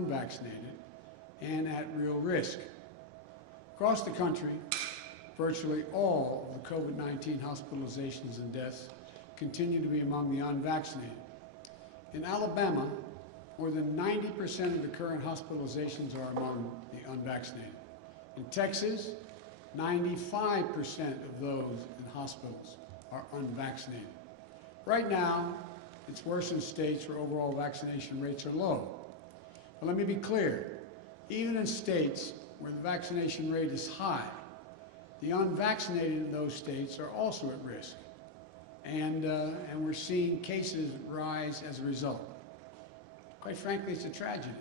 unvaccinated and at real risk. Across the country, virtually all of the COVID-19 hospitalizations and deaths continue to be among the unvaccinated. In Alabama, more than 90% of the current hospitalizations are among the unvaccinated. In Texas, 95% of those in hospitals are unvaccinated. Right now, it's worse in states where overall vaccination rates are low. But let me be clear, even in states where the vaccination rate is high, the unvaccinated in those states are also at risk. And we're seeing cases rise as a result. Quite frankly, it's a tragedy.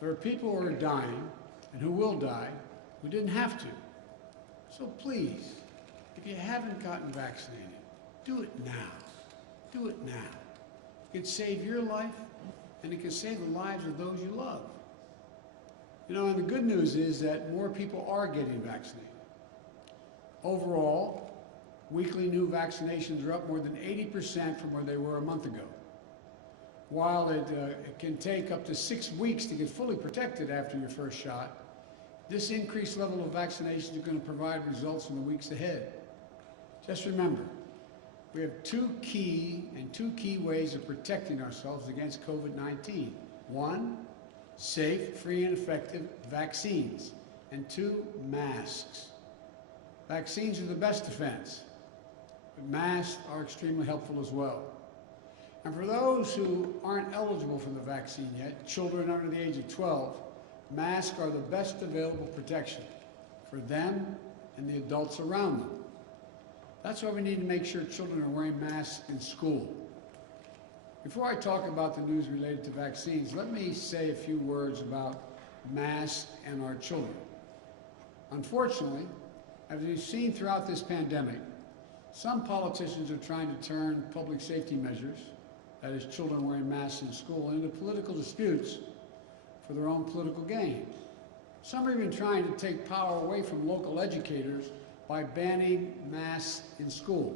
There are people who are dying and who will die who didn't have to. So please, if you haven't gotten vaccinated, do it now. Do it now. It could save your life, and it could save the lives of those you love. You know, and the good news is that more people are getting vaccinated. Overall, weekly new vaccinations are up more than 80% from where they were a month ago. While it can take up to 6 weeks to get fully protected after your first shot, this increased level of vaccinations is going to provide results in the weeks ahead. Just remember, we have two key ways of protecting ourselves against COVID-19. One, safe, free, and effective vaccines. And two, masks. Vaccines are the best defense, but masks are extremely helpful as well. And for those who aren't eligible for the vaccine yet, children under the age of 12, masks are the best available protection for them and the adults around them. That's why we need to make sure children are wearing masks in school. Before I talk about the news related to vaccines, let me say a few words about masks and our children. Unfortunately, as we've seen throughout this pandemic, some politicians are trying to turn public safety measures, that is children wearing masks in school, into political disputes for their own political gain. Some are even trying to take power away from local educators by banning masks in school.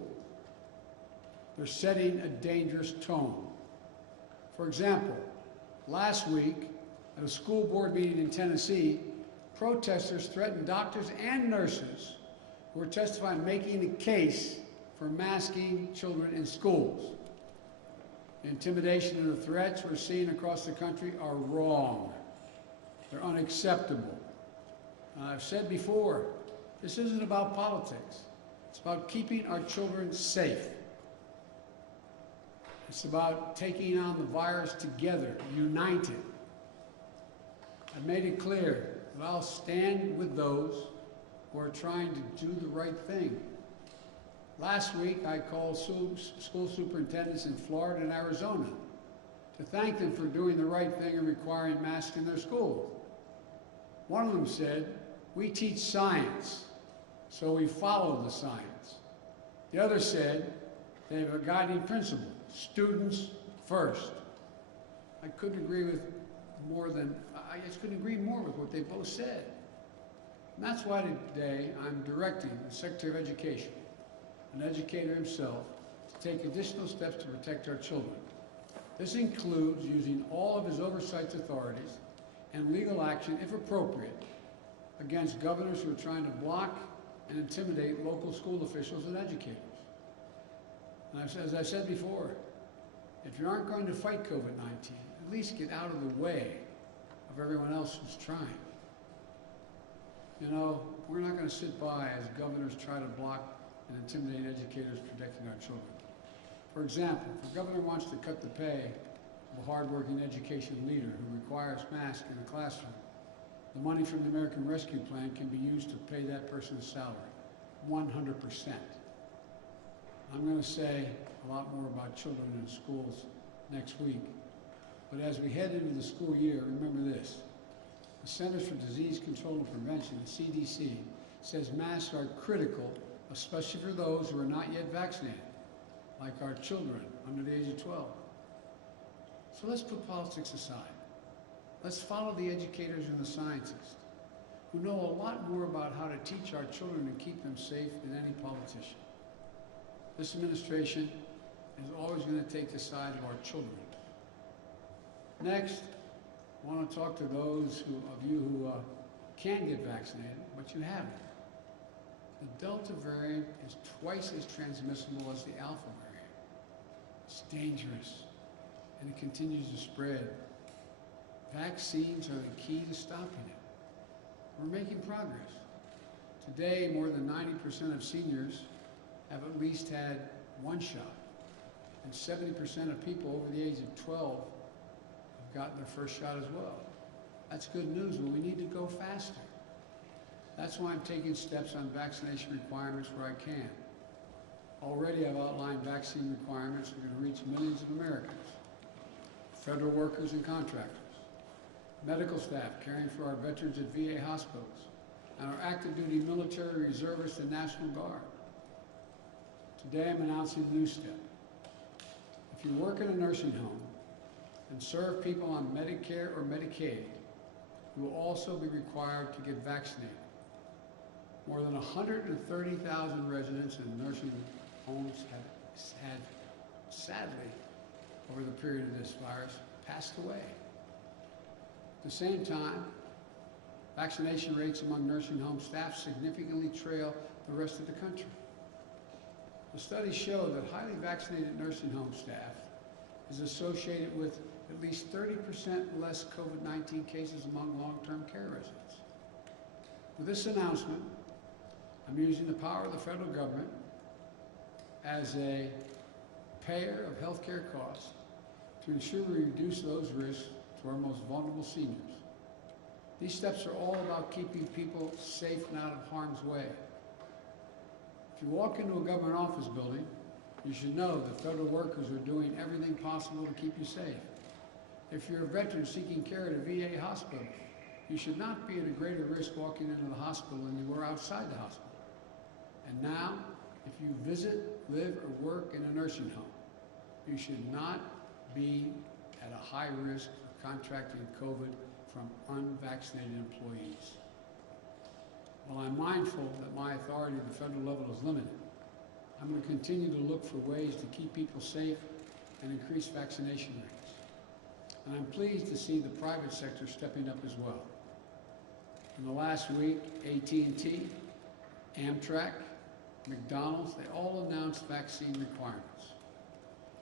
They're setting a dangerous tone. For example, last week at a school board meeting in Tennessee, protesters threatened doctors and nurses who were testifying making a case for masking children in schools. The intimidation and the threats we're seeing across the country are wrong. They're unacceptable. I've said before, this isn't about politics. It's about keeping our children safe. It's about taking on the virus together, united. I've made it clear that I'll stand with those who are trying to do the right thing. Last week, I called school superintendents in Florida and Arizona to thank them for doing the right thing and requiring masks in their schools. One of them said, "We teach science, so we follow the science." The other said, they have a guiding principle, students first. I just couldn't agree more with what they both said. And that's why today I'm directing the Secretary of Education, an educator himself, to take additional steps to protect our children. This includes using all of his oversight authorities and legal action, if appropriate, against governors who are trying to block and intimidate local school officials and educators. And as I said before, if you aren't going to fight COVID-19, at least get out of the way of everyone else who's trying. You know, we're not going to sit by as governors try to block and intimidate educators protecting our children. For example, if a governor wants to cut the pay of a hardworking education leader who requires masks in a classroom, the money from the American Rescue Plan can be used to pay that person's salary, 100%. I'm going to say a lot more about children in schools next week. But as we head into the school year, remember this. The Centers for Disease Control and Prevention, the CDC, says masks are critical, especially for those who are not yet vaccinated, like our children under the age of 12. So let's put politics aside. Let's follow the educators and the scientists who know a lot more about how to teach our children and keep them safe than any politician. This administration is always going to take the side of our children. Next, I want to talk to those of you who can get vaccinated, but you haven't. The Delta variant is twice as transmissible as the Alpha variant. It's dangerous, and it continues to spread. Vaccines are the key to stopping it. We're making progress. Today, more than 90% of seniors have at least had one shot, and 70% of people over the age of 12 have gotten their first shot as well. That's good news, but we need to go faster. That's why I'm taking steps on vaccination requirements where I can. Already I've outlined vaccine requirements that are going to reach millions of Americans, federal workers and contractors, medical staff caring for our veterans at VA hospitals, and our active duty military reservists and National Guard. Today I'm announcing a new step. If you work in a nursing home and serve people on Medicare or Medicaid, you will also be required to get vaccinated. More than 130,000 residents in nursing homes have had, sadly, over the period of this virus, passed away. At the same time, vaccination rates among nursing home staff significantly trail the rest of the country. The studies show that highly vaccinated nursing home staff is associated with at least 30% less COVID-19 cases among long-term care residents. With this announcement, I'm using the power of the federal government as a payer of health care costs to ensure we reduce those risks to our most vulnerable seniors. These steps are all about keeping people safe and out of harm's way. If you walk into a government office building, you should know that federal workers are doing everything possible to keep you safe. If you're a veteran seeking care at a VA hospital, you should not be at a greater risk walking into the hospital than you were outside the hospital. And now, if you visit, live, or work in a nursing home, you should not be at a high risk of contracting COVID from unvaccinated employees. While I'm mindful that my authority at the federal level is limited, I'm going to continue to look for ways to keep people safe and increase vaccination rates. And I'm pleased to see the private sector stepping up as well. In the last week, AT&T, Amtrak, McDonald's, they all announced vaccine requirements.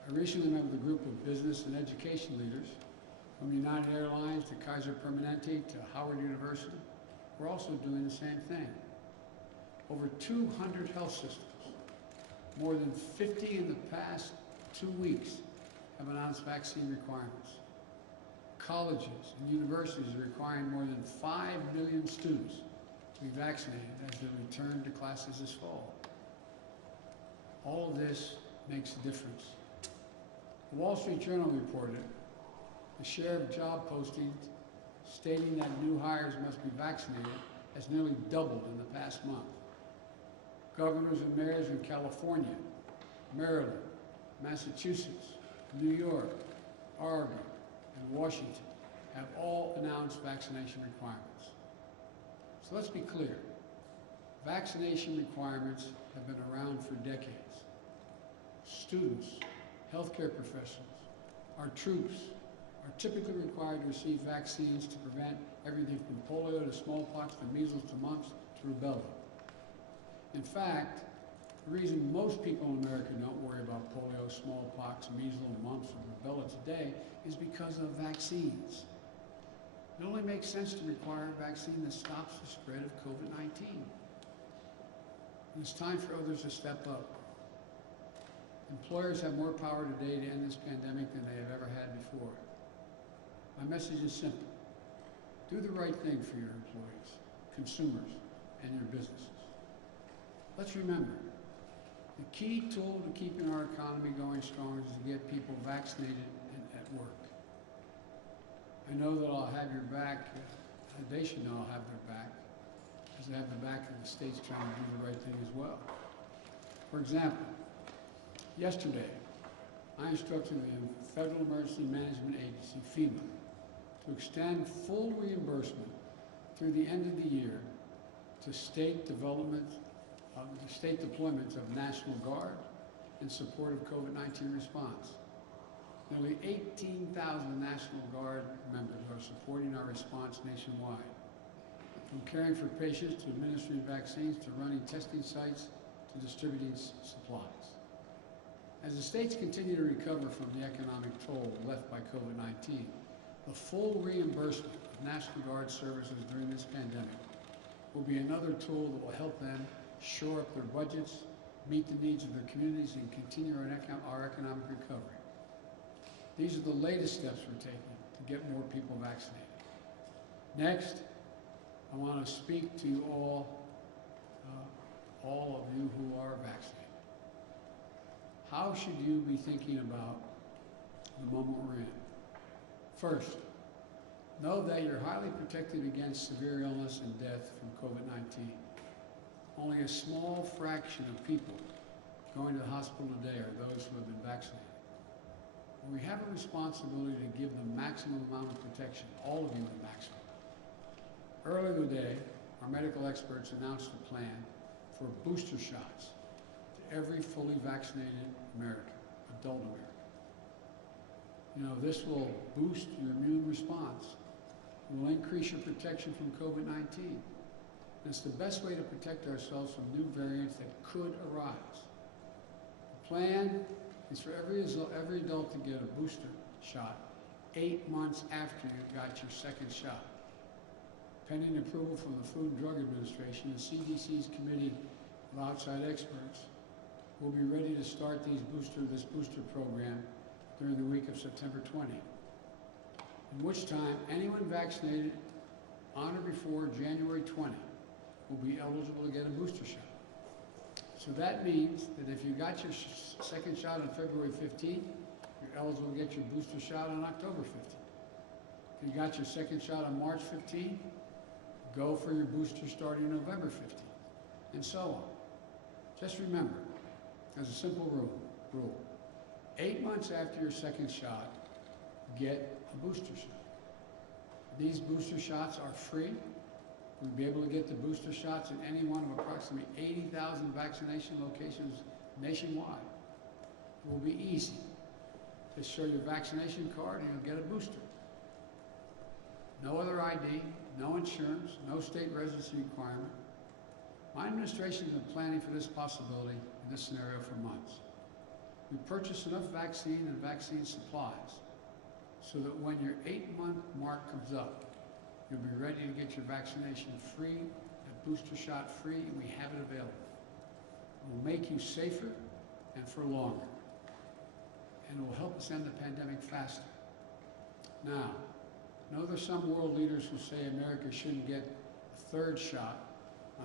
I recently met with a group of business and education leaders, from United Airlines to Kaiser Permanente to Howard University. We're also doing the same thing. Over 200 health systems, more than 50 in the past 2 weeks, have announced vaccine requirements. Colleges and universities are requiring more than 5 million students to be vaccinated as they return to classes this fall. All of this makes a difference. The Wall Street Journal reported the share of job postings stating that new hires must be vaccinated has nearly doubled in the past month. Governors and mayors in California, Maryland, Massachusetts, New York, Oregon, and Washington have all announced vaccination requirements. So let's be clear. Vaccination requirements have been around for decades. Students, healthcare professionals, our troops are typically required to receive vaccines to prevent everything from polio to smallpox to measles to mumps to rubella. In fact, the reason most people in America don't worry about polio, smallpox, measles, mumps, or rubella today is because of vaccines. It only makes sense to require a vaccine that stops the spread of COVID-19. It's time for others to step up. Employers have more power today to end this pandemic than they have ever had before. My message is simple. Do the right thing for your employees, consumers, and your businesses. Let's remember, the key tool to keeping our economy going strong is to get people vaccinated and at work. I know that I'll have your back. They should know I'll have their back, because they have the back of the states trying to do the right thing as well. For example, yesterday, I instructed the Federal Emergency Management Agency, FEMA, to extend full reimbursement through the end of the year to state deployments of National Guard in support of COVID-19 response. Nearly 18,000 National Guard members are supporting our response nationwide. From caring for patients to administering vaccines to running testing sites to distributing supplies. As the states continue to recover from the economic toll left by COVID-19, the full reimbursement of National Guard services during this pandemic will be another tool that will help them shore up their budgets, meet the needs of their communities, and continue our economic recovery. These are the latest steps we're taking to get more people vaccinated. Next, I want to speak to all of you who are vaccinated. How should you be thinking about the moment we're in? First, know that you're highly protected against severe illness and death from COVID-19. Only a small fraction of people going to the hospital today are those who have been vaccinated. We have a responsibility to give the maximum amount of protection, all of you the maximum. Earlier today, our medical experts announced a plan for booster shots to every fully vaccinated American, adult American. You know, this will boost your immune response. It will increase your protection from COVID-19. It's the best way to protect ourselves from new variants that could arise. The plan is for every adult to get a booster shot 8 months after you got your second shot. Pending approval from the Food and Drug Administration, the CDC's committee of outside experts will be ready to start this booster program during the week of September 20, in which time anyone vaccinated on or before January 20 will be eligible to get a booster shot. So that means that if you got your second shot on February 15th, you're eligible to get your booster shot on October 15th. If you got your second shot on March 15th, go for your booster starting November 15th, and so on. Just remember, as a simple rule, 8 months after your second shot, get a booster shot. These booster shots are free. We'll be able to get the booster shots in any one of approximately 80,000 vaccination locations nationwide. It will be easy. Just show your vaccination card and you'll get a booster. No other ID, no insurance, no state residency requirement. My administration has been planning for this possibility in this scenario for months. We purchased enough vaccine and vaccine supplies so that when your 8-month mark comes up, you'll be ready to get your vaccination free, a booster shot free, and we have it available. It will make you safer and for longer. And it will help us end the pandemic faster. Now, I know there's some world leaders who say America shouldn't get a third shot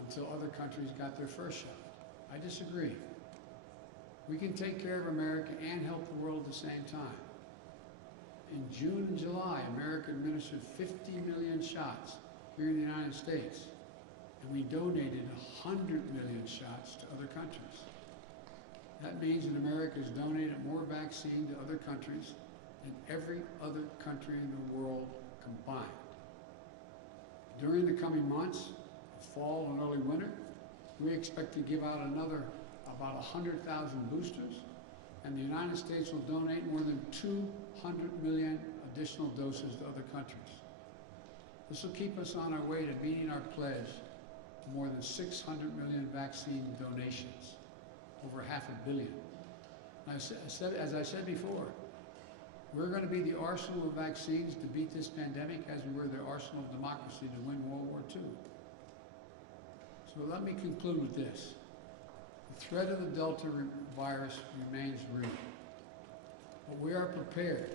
until other countries got their first shot. I disagree. We can take care of America and help the world at the same time. In June and July, America administered 50 million shots here in the United States, and we donated 100 million shots to other countries. That means that America has donated more vaccine to other countries than every other country in the world combined. During the coming months, fall and early winter, we expect to give out about 100,000 boosters, and the United States will donate more than 200 million additional doses to other countries. This will keep us on our way to meeting our pledge to more than 600 million vaccine donations, over $500 million. As I said before, we're going to be the arsenal of vaccines to beat this pandemic as we were the arsenal of democracy to win World War II. So let me conclude with this. The threat of the Delta virus remains real. But we are prepared.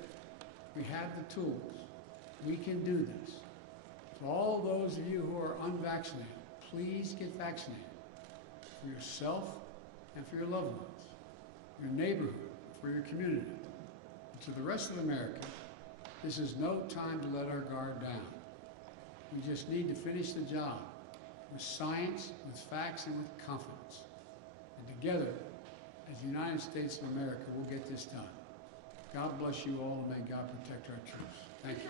We have the tools. We can do this. To all those of you who are unvaccinated, please get vaccinated for yourself and for your loved ones, your neighborhood, for your community. And to the rest of America, this is no time to let our guard down. We just need to finish the job with science, with facts, and with confidence. And together, as the United States of America, we'll get this done. God bless you all, and may God protect our troops. Thank you.